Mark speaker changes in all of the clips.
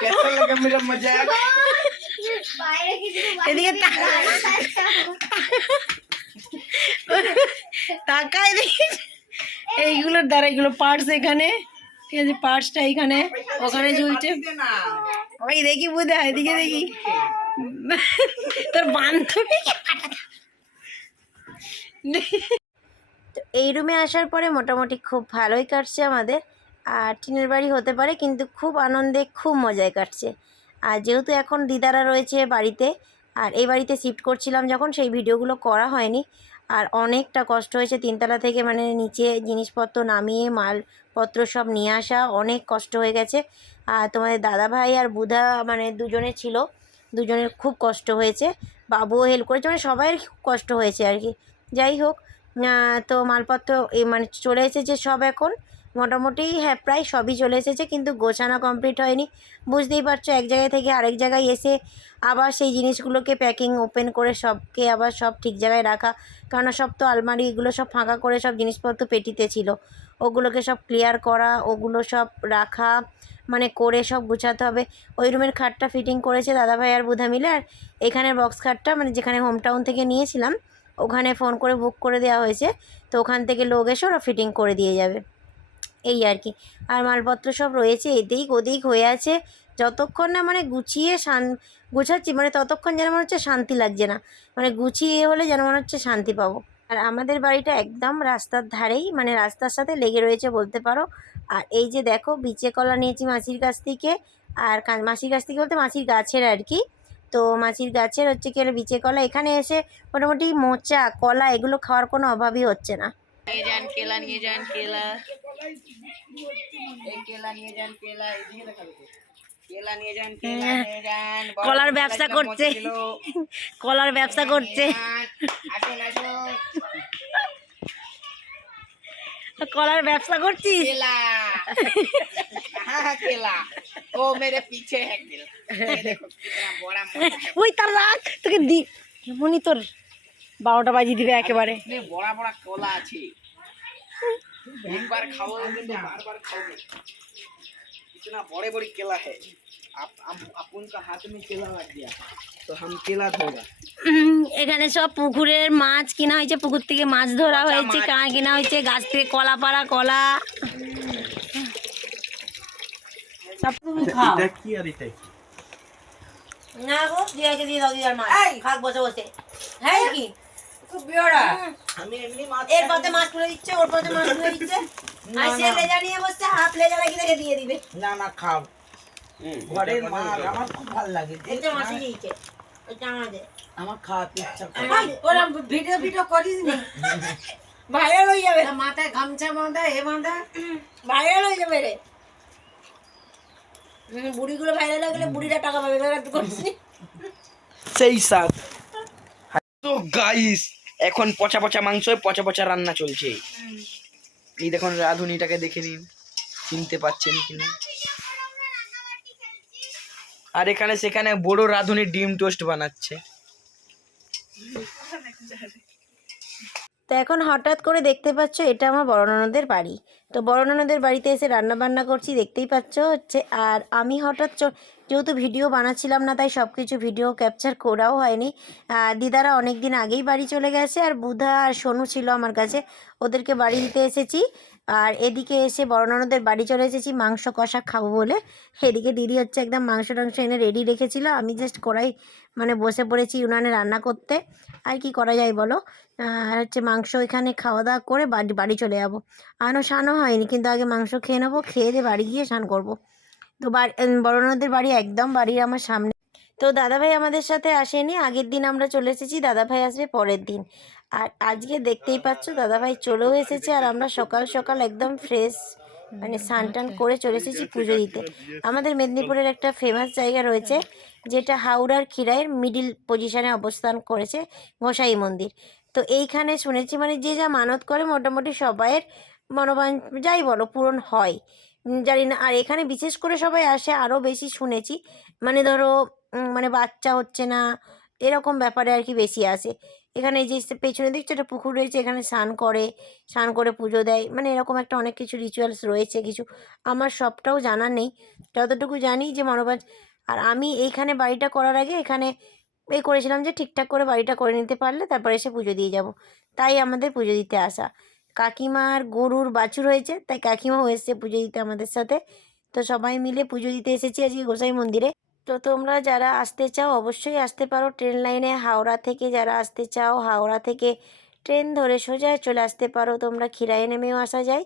Speaker 1: कैसा लगा मेरा मजाक
Speaker 2: বাইরে কিছু
Speaker 3: এদিকে তা- তাকায় দেখি এইগুলোর দ্বারা এগুলো পার্টস এখানে ঠিক আছে পার্টসটা এখানে ওখানে ঝুলছে ওই দেখি বুধা এদিকে দেখি তোর বান্ধবী তো এই রুমে আসার পরে মোটামুটি খুব ভালোই কাটছে আমাদের আর টিনের বাড়ি হতে পারে, কিন্তু খুব আনন্দে খুব মজায় কাটছে। আর যেহেতু এখন দিদারা রয়েছে বাড়িতে, আর এই বাড়িতে শিফট করছিলাম যখন, সেই ভিডিওগুলো করা হয়নি। আর অনেকটা কষ্ট হয়েছে তিনতলা থেকে মানে নিচে জিনিসপত্র নামিয়ে, মালপত্র সব নিয়ে আসা, অনেক কষ্ট হয়ে গেছে। আর তোমাদের দাদা ভাই আর বুধা মানে দুজনে ছিল, দুজনের খুব কষ্ট হয়েছে। বাবুও হেল্প করেছে মানে সবাই খুব কষ্ট হয়েছে আর কি। যাই হোক তো মালপত্র এই মানে চলে এসেছে সব এখন। মোটামুটি হ্যাঁ প্রায় সবই চলে এসেছে, কিন্তু গোছানো কমপ্লিট হয়নি। বুঝতেই পারছ, এক জায়গা থেকে আরেক জায়গায় এসে আবার সেই জিনিসগুলোকে প্যাকিং ওপেন করে সবকে আবার সব ঠিক জায়গায় রাখা। কেননা সব তো আলমারি এগুলো সব ফাঁকা করে সব জিনিসপত্র পেটিতে ছিল। ওগুলোকে সব ক্লিয়ার করা, ওগুলো সব রাখা মানে করে সব গুছাতে হবে। ওই রুমের খাটটা ফিটিং করেছে দাদাভাই আর বুধা মিলে, আর এখানের বক্স খাটটা মানে যেখানে হোম টাউন থেকে নিয়েছিলাম, ওখানে ফোন করে বুক করে দেওয়া হয়েছে। তো ওখান থেকে লোক এসে ওরা ফিটিং করে দিয়ে যাবে। এই আর কি। আর মালপত্র সব রয়েছে, এদিক ওদিক হয়ে আছে। যতক্ষণ না মানে গুছিয়ে শান, গুছাচ্ছি মানে ততক্ষণ যেন মনে হচ্ছে শান্তি লাগছে না। মানে গুছিয়ে হলে যেন মনে হচ্ছে শান্তি পাবো। আর আমাদের বাড়িটা একদম রাস্তার ধারেই মানে রাস্তার সাথে লেগে রয়েছে বলতে পারো। আর এই যে দেখো, বিচে কলা নিয়েছি মাসির কাছ থেকে। আর মাসির কাছ থেকে বলতে মাসির গাছের আর কি। তো মাছির গাছের হচ্ছে কি বিচে কলা, এখানে এসে মোটামুটি মোচা, কলা এগুলো খাওয়ার কোনো অভাবই হচ্ছে না।
Speaker 1: নিয়ে যান কেলা, নিয়ে যান কেলা।
Speaker 3: হ্যাঁ, কলার ব্যবসা করছে। কলার ব্যবসা করছে। কলার ব্যবসা
Speaker 1: করছি
Speaker 3: ওই তার রাখ তোকে দি এমনই তোর বারোটা বাজিয়ে দিবে একেবারে।
Speaker 1: বড় বড় কলা আছে। एक बार खाओ तो बार बार खाओगे इतना बड़े बड़ी केला है आप आप अपन का हाथ में केला लग गया तो हम केला धोगा
Speaker 3: উম, এখানে সব পুকুরের মাছ কিনা হয়েছে পুকুর থেকে মাছ ধরা
Speaker 1: পচা
Speaker 3: হয়েছে
Speaker 1: মাছ।
Speaker 3: কাঁ কিনা হয়েছে গাছ থেকে কলা পাড়া কলা সব তুমি খাও
Speaker 1: কি আর এটা কি
Speaker 3: না গো দিয়াকে দিয়ে দাও দিয়ার মাছ খাক বসে বসে হ্যাঁ কি
Speaker 1: আমি এমনি মাছ
Speaker 3: এর পাতে মাছ তুলে দিচ্ছে ওর পাতে মাছ তুলে দিচ্ছে। আর সে লেজা নিয়ে বসছে হাত লেজা লাগি থেকে দিয়ে দিবে।
Speaker 1: না না খাও। ঘরের মাছ আমার খুব ভালো লাগে।
Speaker 3: এটা মাছই দিয়েছে এটা আমাদের।
Speaker 1: আমার খাওয়াতে ইচ্ছা করে।
Speaker 3: ওরা ভিডিও ভিডিও করিস নি? ভাইরাল হয়ে যাবে।
Speaker 2: মাথায় গামছা বাঁধা এ বাঁধা।
Speaker 3: ভাইরাল হয়ে যাবে রে। বুড়িগুলো ভাইরাল হয়ে গেলে বুড়িরা টাকা পাবে
Speaker 1: সেই সাথ তো গাইস এখন পচা পচা মাংস পচা পচা রান্না চলছে। এই দেখুন, রাঁধুনিটাকে দেখে নিন। চিনতে পাচ্ছেন কিনা? আর এখানে সেখানে বড় রাঁধুনি ডিম টোস্ট বানাচ্ছে।
Speaker 3: তো এখন হঠাৎ করে দেখতে পাচ্ছ, এটা আমার বড় ননদের বাড়ি। তো বড় ননদের বাড়িতে এসে রান্না বান্না করছি, দেখতেই পাচ্ছ হচ্ছে। আর আমি হঠাৎ যেহেতু ভিডিও বানাচ্ছিলাম না, তাই সব কিছু ভিডিও ক্যাপচার করাও হয়নি। দিদারা অনেক দিন আগেই বাড়ি চলে গেছে আর বুধা আর সোনু ছিল আমার কাছে। ওদেরকে বাড়ি দিতে এসেছি। আর এদিকে এসে বড়ননদের বাড়ি চলে এসেছি, মাংস কষা খাব বলে। এদিকে দিদি হচ্ছে একদম মাংস টাংস এনে রেডি রেখেছিল। আমি জাস্ট কড়াই মানে বসে পড়েছি উনানে রান্না করতে। আর কি করা যায় বলো? আর হচ্ছে মাংস এখানে খাওয়া দাওয়া করে বাড়ি বাড়ি চলে যাব। আনো স্নানও হয়নি, কিন্তু আগে মাংস খেয়ে নেব, খেয়ে দিয়ে বাড়ি গিয়ে স্নান করব। তো বাড়ি বড় নদীর বাড়ি একদম বাড়ির আমার সামনে। তো দাদাভাই আমাদের সাথে আসেনি আগের দিন আমরা চলে এসেছি দাদাভাই আসবে পরের দিন। আর আজকে দেখতেই পাচ্ছ দাদাভাই চলেও এসেছে আর আমরা সকাল সকাল একদম ফ্রেশ মানে স্নান টান করে চলে এসেছি পুজো দিতে। আমাদের মেদিনীপুরের একটা ফেমাস জায়গা রয়েছে যেটা হাওড়ার খিরাইয়ের মিডিল পজিশনে অবস্থান করেছে গোসাই মন্দির। তো এইখানে শুনেছি মানে যে যা মানত করে মোটামুটি সবাইয়ের মনোবান যাই বলো পূরণ হয়। জানি না। আর এখানে বিশেষ করে সবাই আসে আরও বেশি শুনেছি। মানে ধরো মানে বাচ্চা হচ্ছে না, এরকম ব্যাপারে আর কি বেশি আসে। এখানে যে পেছনে দেখছ একটা পুকুর রয়েছে, এখানে স্নান করে স্নান করে পুজো দেয়। মানে এরকম একটা অনেক কিছু রিচুয়ালস রয়েছে কিছু। আমার সবটাও জানা নেই। যতটুকু জানি যে মনোবাজ আর আমি এইখানে বাড়িটা করার আগে এখানে এই করেছিলাম যে ঠিকঠাক করে বাড়িটা করে নিতে পারলে তারপরে এসে পুজো দিয়ে যাব। তাই আমাদের পুজো দিতে আসা। কাকিমার গরুর বাছুর হয়েছে, তাই কাকিমাও এসছে পুজো দিতে আমাদের সাথে। তো সবাই মিলে পুজো দিতে এসেছি আজকে গোসাই মন্দিরে। তো তোমরা যারা আসতে চাও অবশ্যই আসতে পারো ট্রেন লাইনে। হাওড়া থেকে যারা আসতে চাও, হাওড়া থেকে ট্রেন ধরে সোজা চলে আসতে পারো। তোমরা খিরায়ে নেমেও আসা যায়।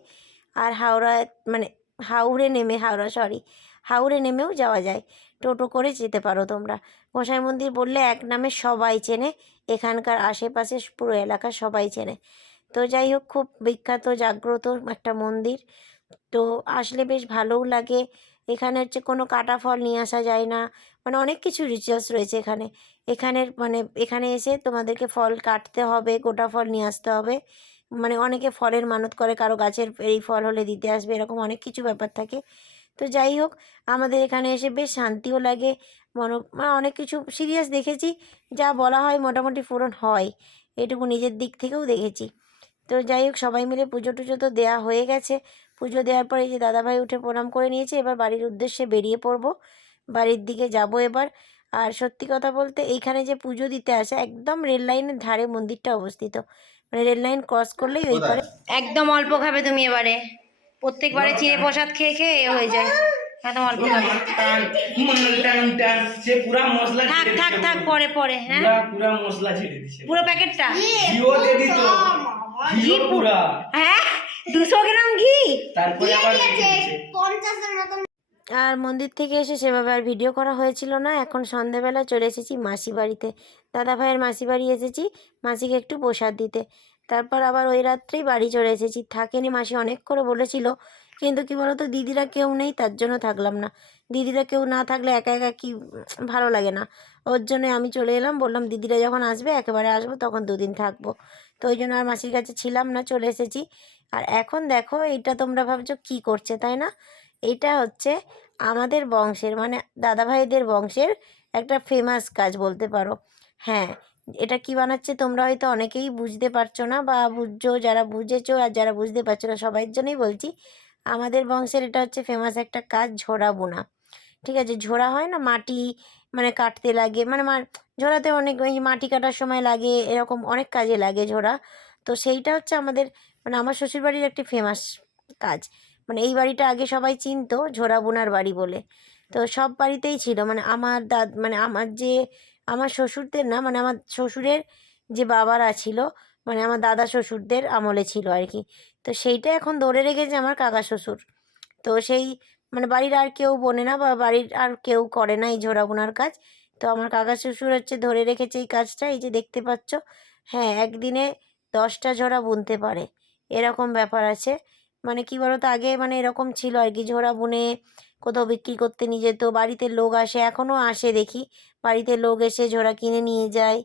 Speaker 3: আর হাওড়া মানে হাওড়ে নেমে, হাওড়া সরি হাওড়ে নেমেও যাওয়া যায়। টোটো করে যেতে পারো তোমরা। গোসাই মন্দির বললে এক নামে সবাই চেনে। এখানকার আশেপাশে পুরো এলাকা সবাই চেনে। তো যাই হোক খুব বিখ্যাত, জাগ্রত একটা মন্দির। তো আসলে বেশ ভালোও লাগে। এখানে হচ্ছে কোনো কাটা ফল নিয়ে আসা যায় না। মানে অনেক কিছু রিচুয়ালস রয়েছে এখানে। এখানের মানে এখানে এসে তোমাদেরকে ফল কাটতে হবে, গোটা ফল নিয়ে আসতে হবে। মানে অনেকে ফলের মানত করে, কারও গাছের এই ফল হলে দিতে আসবে, এরকম অনেক কিছু ব্যাপার থাকে। তো যাই হোক আমাদের এখানে এসে বেশ শান্তিও লাগে। মনো মানে অনেক কিছু সিরিয়াস দেখেছি। যা বলা হয় মোটামুটি পূরণ হয়। এটুকু নিজের দিক থেকেও দেখেছি। তো যাই হোক সবাই মিলে পুজো টুজো তো দেওয়া হয়ে গেছে। পুজো দেওয়ার পরে এই যে দাদাভাই উঠে প্রণাম করে নিয়েছে এবার বাড়ির উদ্দেশ্যে বেরিয়ে পড়ব। বাড়ির দিকে যাব এবার। আর সত্যি কথা বলতে এইখানে যে পুজো দিতে আসে একদম রেল লাইনের ধারে মন্দিরটা অবস্থিত। মানে রেল লাইন ক্রস করলেই ওই পারে। একদম অল্প খাবে তুমি এবারে। প্রত্যেকবারে চিড়ে প্রসাদ খেয়ে খেয়ে এ হয়ে যায়। একদম অল্প খাবে।
Speaker 1: টান টান টান টান সে পুরা মশলা
Speaker 3: থাক থাক থাক পরে পরে হ্যাঁ?
Speaker 1: পুরা পুরা মশলা ছেড়ে দিছে
Speaker 3: পুরো প্যাকেটটা?
Speaker 1: দিত। পুরা
Speaker 3: হ্যাঁ? দুশো গ্রাম ঘি?
Speaker 1: তারপরে আবার
Speaker 2: পঞ্চাশের মতন।
Speaker 3: আর মন্দির থেকে এসে সেভাবে আর ভিডিও করা হয়েছিল না। এখন সন্ধেবেলা চলে এসেছি মাসি বাড়িতে। দাদা ভাইয়ের মাসি বাড়ি এসেছি মাসিকে একটু প্রসাদ দিতে। তারপর আবার ওই রাত্রেই বাড়ি চলে এসেছি। থাকেনি মাসি অনেক করে বলেছিল। কিন্তু কি বলতো, দিদিরা কেউ নেই, তার জন্য থাকলাম না। দিদিরা কেউ না থাকলে একা একা কি ভালো লাগে না। ওর জন্য আমি চলে এলাম, বললাম দিদিরা যখন আসবে, একেবারে আসব, তখন দুদিন থাকব। তো ওই জন্য আর মাসির কাছে ছিলাম না, চলে এসেছি। আর এখন দেখো এটা তোমরা ভাবছ কি করছে, তাই না? এটা হচ্ছে আমাদের বংশের মানে দাদাভাইদের বংশের একটা ফেমাস কাজ বলতে পারো। হ্যাঁ এটা কি বানাচ্ছে তোমরা হয়তো অনেকেই বুঝতে পারছ না, বা বুঝছ, যারা বুঝেছ আর যারা বুঝতে পারছ না সবাই জন্যই বলছি। আমাদের বংশের এটা হচ্ছে ফেমাস একটা কাজ ঝোড়া বোনা। ঠিক আছে? ঝোড়া হয় না, মাটি মানে কাটতে লাগে মানে ঝোড়াতে অনেক ওই মাটি কাটার সময় লাগে, এরকম অনেক কাজে লাগে ঝোড়া। তো সেইটা হচ্ছে আমাদের মানে আমার শ্বশুরবাড়ির একটি ফেমাস কাজ। মানে এই বাড়িটা আগে সবাই চিনতো ঝোড়া বোনার বাড়ি বলে। তো সব বাড়িতেই ছিল মানে আমার দাদ মানে আমার যে, আমার শ্বশুরদের না মানে আমার শ্বশুরের যে বাবারা ছিল মানে আমার দাদা শ্বশুরদের আমলে ছিল আর কি তো সেইটা এখন ধরে রেখেছে আমার কাকা শ্বশুর। তো সেই মানে বাড়ির আর কেউ বোনে না বা বাড়ির আর কেউ করে না এই ঝোড়া বোনার কাজ। তো আমার কাকা শ্বশুর হচ্ছে ধরে রেখেছে এই কাজটা, এই যে দেখতে পাচ্ছ হ্যাঁ একদিনে দশটা ঝোড়া বুনতে পারে। এরকম ব্যাপার আছে। মানে কি বলতো, আগে মানে এরকম ছিল আর কি ঝোড়া বুনে কোথাও বিক্রি করতে নিয়ে যেত, বাড়িতে লোক আসে এখনও আসে দেখি। বাড়িতে লোক এসে ঝোড়া কিনে নিয়ে যায়।